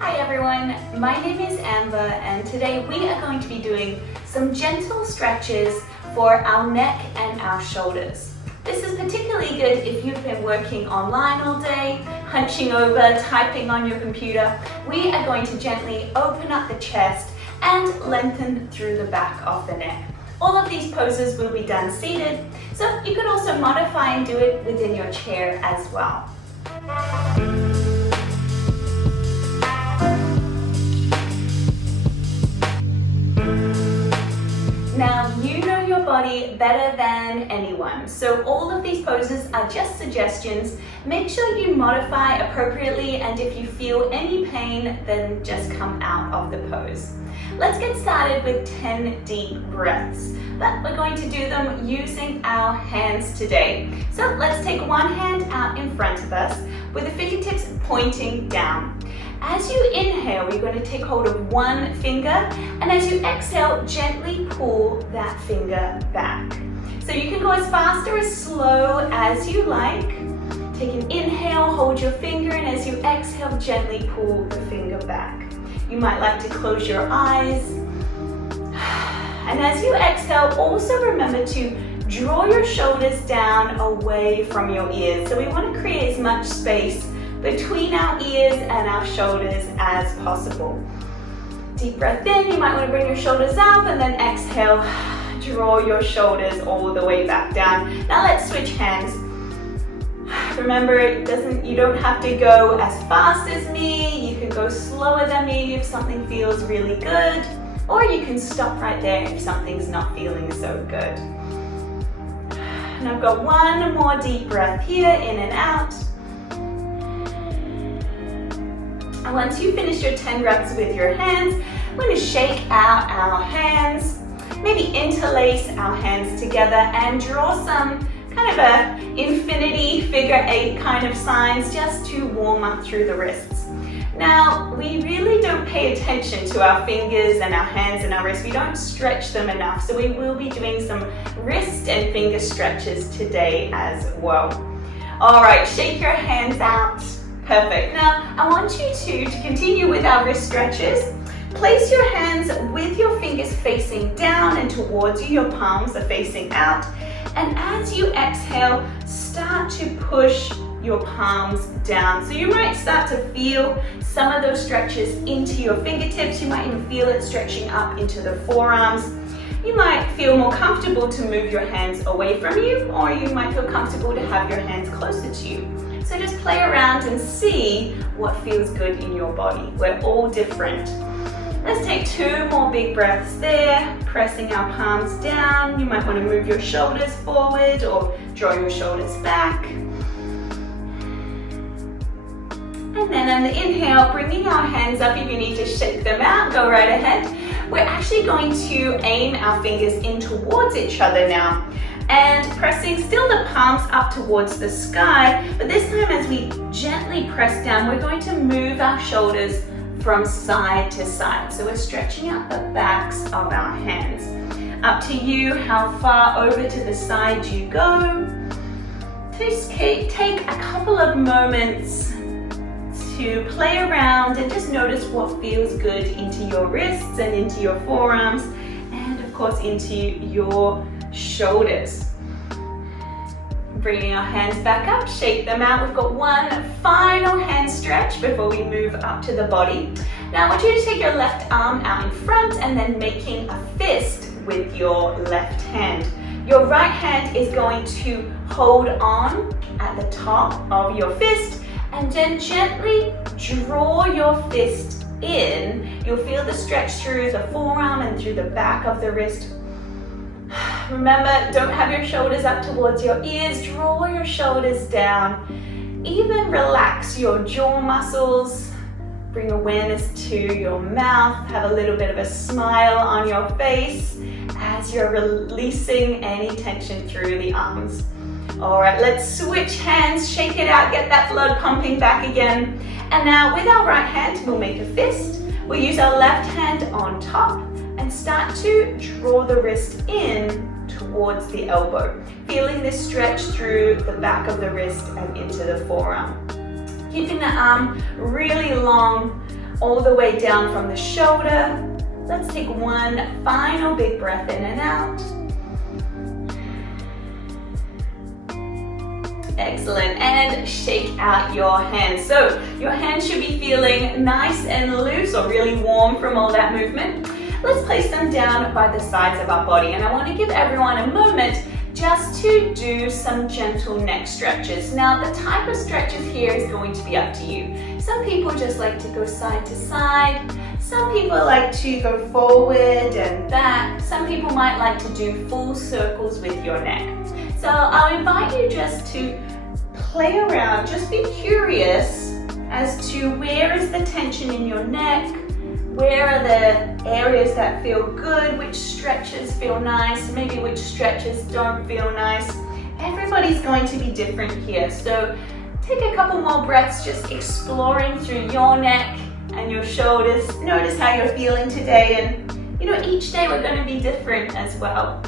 Hi everyone, my name is Amber and today we are going to be doing some gentle stretches for our neck and our shoulders. This is particularly good if you've been working online all day, hunching over, typing on your computer. We are going to gently open up the chest and lengthen through the back of the neck. All of these poses will be done seated, so you could also modify and do it within your chair as well. Now, you know your body better than anyone, so all of these poses are just suggestions. Make sure you modify appropriately, and if you feel any pain, then just come out of the pose. Let's get started with 10 deep breaths, but we're going to do them using our hands today. So let's take one hand out in front of us with the fingertips pointing down. As you inhale, you're going to take hold of one finger, and as you exhale, gently pull that finger back. So you can go as fast or as slow as you like. Take an inhale, hold your finger, and as you exhale, gently pull the finger back. You might like to close your eyes. And as you exhale, also remember to draw your shoulders down away from your ears. So we want to create as much space between our ears and our shoulders as possible. Deep breath in, you might want to bring your shoulders up, and then exhale, draw your shoulders all the way back down. Now let's switch hands. Remember, you don't have to go as fast as me. You can go slower than me if something feels really good, or you can stop right there if something's not feeling so good. And I've got one more deep breath here, in and out. And once you finish your 10 breaths with your hands, we're going to shake out our hands, maybe interlace our hands together and draw some kind of a infinity figure 8 kind of signs just to warm up through the wrists. Now, we really don't pay attention to our fingers and our hands and our wrists. We don't stretch them enough, so we will be doing some wrist and finger stretches today as well. All right, shake your hands out. Perfect. Now, I want you to continue with our wrist stretches. Place your hands with your fingers facing down and towards you. Your palms are facing out. And as you exhale, start to push your palms down. So you might start to feel some of those stretches into your fingertips. You might even feel it stretching up into the forearms. You might feel more comfortable to move your hands away from you, or you might feel comfortable to have your hands closer to you. So just play around and see what feels good in your body. We're all different. Let's take 2 more big breaths there, pressing our palms down. You might want to move your shoulders forward or draw your shoulders back. And then on the inhale, bringing our hands up. If you need to shake them out, go right ahead. We're actually going to aim our fingers in towards each other now, and pressing still the palms up towards the sky, but this time as we gently press down, we're going to move our shoulders from side to side. So we're stretching out the backs of our hands. Up to you how far over to the side you go. Just take a couple of moments to play around and just notice what feels good into your wrists and into your forearms, and of course into your shoulders. Bringing our hands back up, shake them out. We've got one final hand stretch before we move up to the body. Now I want you to take your left arm out in front and then making a fist with your left hand. Your right hand is going to hold on at the top of your fist, and then gently draw your fist in. You'll feel the stretch through the forearm and through the back of the wrist. Remember, don't have your shoulders up towards your ears. Draw your shoulders down. Even relax your jaw muscles. Bring awareness to your mouth. Have a little bit of a smile on your face as you're releasing any tension through the arms. All right, let's switch hands, shake it out, get that blood pumping back again. And now with our right hand, we'll make a fist. We'll use our left hand on top and start to draw the wrist in towards the elbow, feeling this stretch through the back of the wrist and into the forearm. Keeping the arm really long all the way down from the shoulder. Let's take one final big breath in and out. Excellent, and shake out your hands. So your hands should be feeling nice and loose or really warm from all that movement. Let's place them down by the sides of our body, and I want to give everyone a moment just to do some gentle neck stretches. Now the type of stretches here is going to be up to you. Some people just like to go side to side. Some people like to go forward and back. Some people might like to do full circles with your neck. So I'll invite you just to play around, just be curious as to where is the tension in your neck, where are the areas that feel good, which stretches feel nice, maybe which stretches don't feel nice. Everybody's going to be different here, so take a couple more breaths just exploring through your neck and your shoulders. Notice how you're feeling today, and each day we're going to be different as well.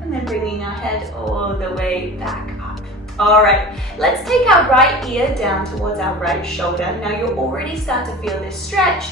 And then bringing our head all the way back up. All right, let's take our right ear down towards our right shoulder. Now you'll already start to feel this stretch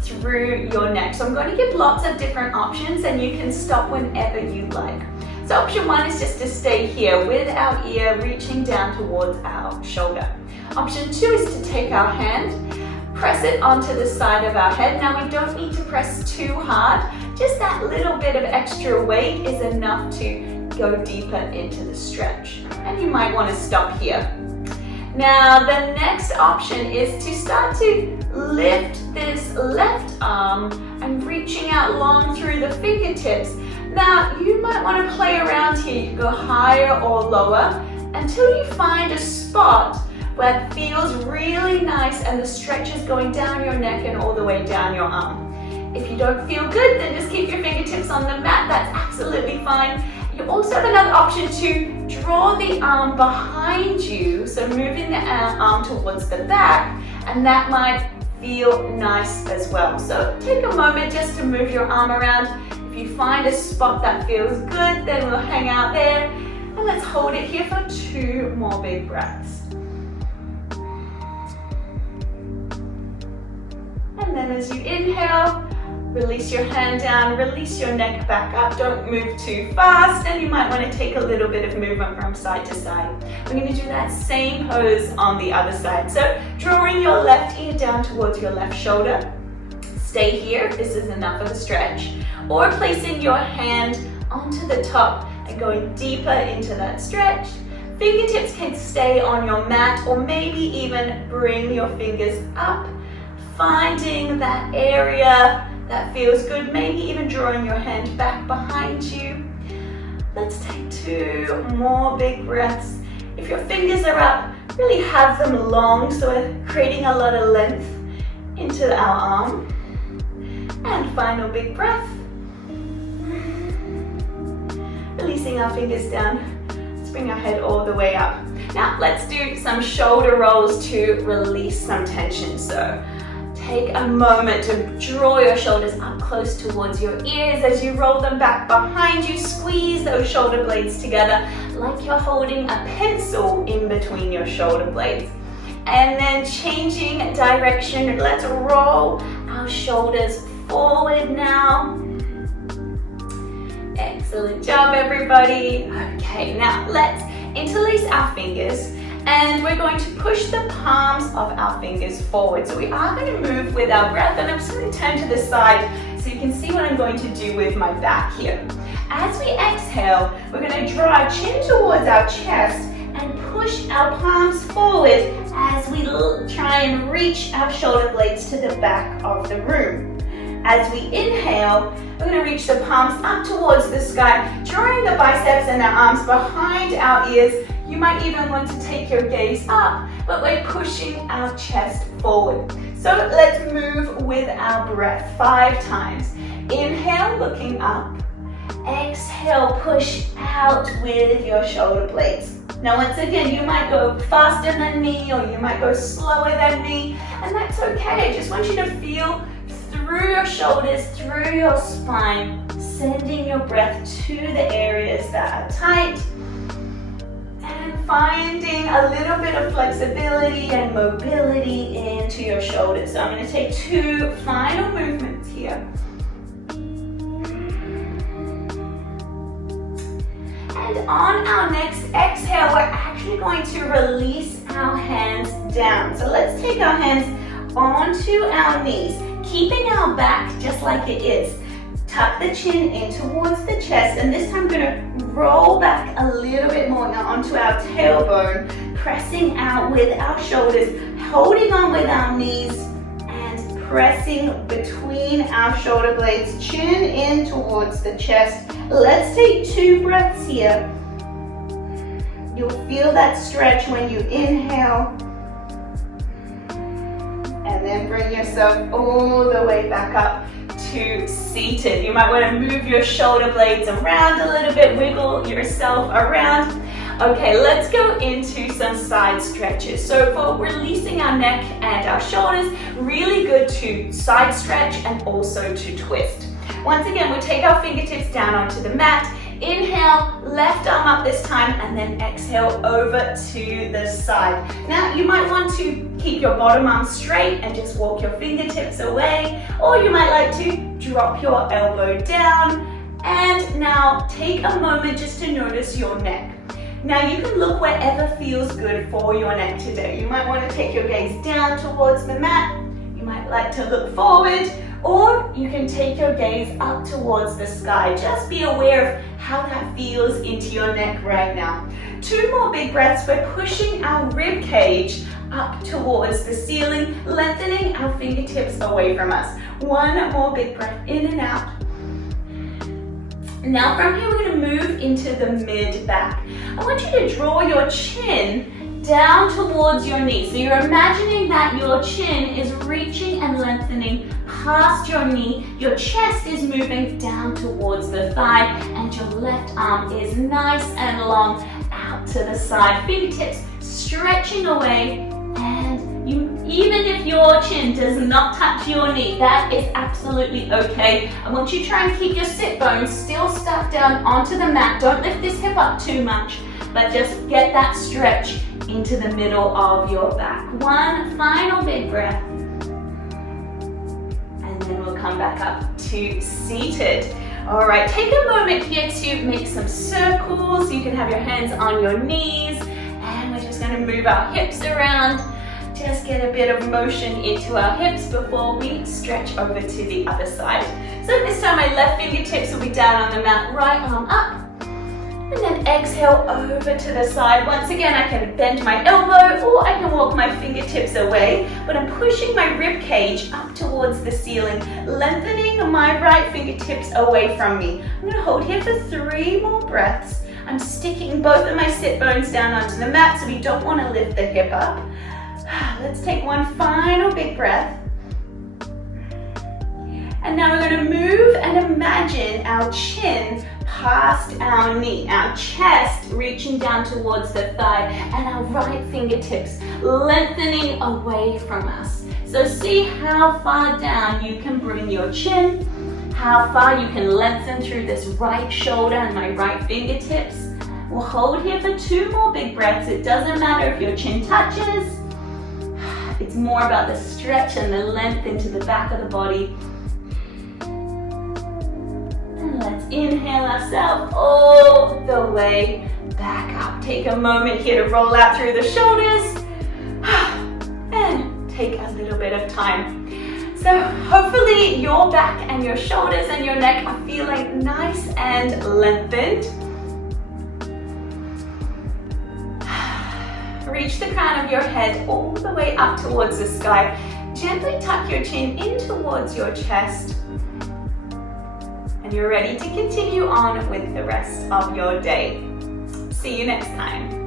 through your neck. So I'm going to give lots of different options, and you can stop whenever you like. So option one is just to stay here with our ear reaching down towards our shoulder. Option two is to take our hand, press it onto the side of our head. Now we don't need to press too hard. Just that little bit of extra weight is enough to go deeper into the stretch. And you might want to stop here. Now the next option is to start to lift this left arm and reaching out long through the fingertips. Now you might want to play around here. You can go higher or lower until you find a spot where it feels really nice and the stretch is going down your neck and all the way down your arm. If you don't feel good, then just keep your fingertips on the mat. That's absolutely fine. You also have another option to draw the arm behind you, so moving the arm towards the back, and that might feel nice as well. So take a moment just to move your arm around. If you find a spot that feels good, then we'll hang out there. And let's hold it here for 2 more big breaths. And then as you inhale, release your hand down, release your neck back up. Don't move too fast, and you might want to take a little bit of movement from side to side. We're going to do that same pose on the other side. So drawing your left ear down towards your left shoulder. Stay here if this is enough of a stretch, or placing your hand onto the top and going deeper into that stretch. Fingertips can stay on your mat, or maybe even bring your fingers up, finding that area that feels good, maybe even drawing your hand back behind you. Let's take 2 more big breaths. If your fingers are up, really have them long, so we're creating a lot of length into our arm. And final big breath. Releasing our fingers down. Let's bring our head all the way up. Now let's do some shoulder rolls to release some tension. So take a moment to draw your shoulders up close towards your ears. As you roll them back behind you, squeeze those shoulder blades together like you're holding a pencil in between your shoulder blades. And then changing direction, let's roll our shoulders forward now. Excellent job, everybody. Okay, now let's interlace our fingers, and we're going to push the palms of our fingers forward. So we are going to move with our breath, and I'm just going to turn to the side so you can see what I'm going to do with my back here. As we exhale, we're going to draw our chin towards our chest and push our palms forward as we try and reach our shoulder blades to the back of the room. As we inhale, we're going to reach the palms up towards the sky, drawing the biceps and our arms behind our ears. You might even want to take your gaze up, but we're pushing our chest forward. So let's move with our breath 5 times. Inhale, looking up. Exhale, push out with your shoulder blades. Now once again, you might go faster than me, or you might go slower than me, and that's okay. I just want you to feel through your shoulders, through your spine, sending your breath to the areas that are tight. And finding a little bit of flexibility and mobility into your shoulders. So I'm going to take 2 final movements here. And on our next exhale, we're actually going to release our hands down. So let's take our hands onto our knees, keeping our back just like it is. Tuck the chin in towards the chest, and this time I'm going to roll back a little bit more now onto our tailbone, pressing out with our shoulders, holding on with our knees, and pressing between our shoulder blades, chin in towards the chest. Let's take 2 breaths here. You'll feel that stretch when you inhale, and then bring yourself all the way back up to seated. You might want to move your shoulder blades around a little bit, wiggle yourself around. Okay, let's go into some side stretches. So for releasing our neck and our shoulders, really good to side stretch and also to twist. Once again, we'll take our fingertips down onto the mat. Inhale, left arm up this time, and then exhale over to the side. Now, you might want to keep your bottom arm straight and just walk your fingertips away, or you might like to drop your elbow down. And now, take a moment just to notice your neck. Now, you can look wherever feels good for your neck today. You might want to take your gaze down towards the mat. You might like to look forward, or you can take your gaze up towards the sky. Just be aware of how that feels into your neck right now. 2 more big breaths. We're pushing our rib cage up towards the ceiling, lengthening our fingertips away from us. 1 more big breath in and out. Now from here, we're going to move into the mid-back. I want you to draw your chin down towards your knee. So you're imagining that your chin is reaching and lengthening past your knee. Your chest is moving down towards the thigh, and your left arm is nice and long out to the side. Fingertips stretching away, and even if your chin does not touch your knee, that is absolutely okay. I want you to try and keep your sit bones still stuck down onto the mat. Don't lift this hip up too much, but just get that stretch into the middle of your back. 1 final big breath, and then we'll come back up to seated. All right, take a moment here to make some circles. You can have your hands on your knees, and we're just going to move our hips around. Just get a bit of motion into our hips before we stretch over to the other side. So this time my left fingertips will be down on the mat, right arm up, and then exhale over to the side. Once again, I can bend my elbow or I can walk my fingertips away, but I'm pushing my rib cage up towards the ceiling, lengthening my right fingertips away from me. I'm going to hold here for 3 more breaths. I'm sticking both of my sit bones down onto the mat, so we don't want to lift the hip up. Let's take 1 final big breath. And now we're going to move and imagine our chin past our knee, our chest reaching down towards the thigh, and our right fingertips lengthening away from us. So see how far down you can bring your chin, how far you can lengthen through this right shoulder and my right fingertips. We'll hold here for 2 more big breaths. It doesn't matter if your chin touches. It's more about the stretch and the length into the back of the body. And let's inhale ourselves all the way back up. Take a moment here to roll out through the shoulders and take a little bit of time. So hopefully your back and your shoulders and your neck are feeling nice and lengthened. Reach the crown of your head all the way up towards the sky. Gently tuck your chin in towards your chest. And you're ready to continue on with the rest of your day. See you next time.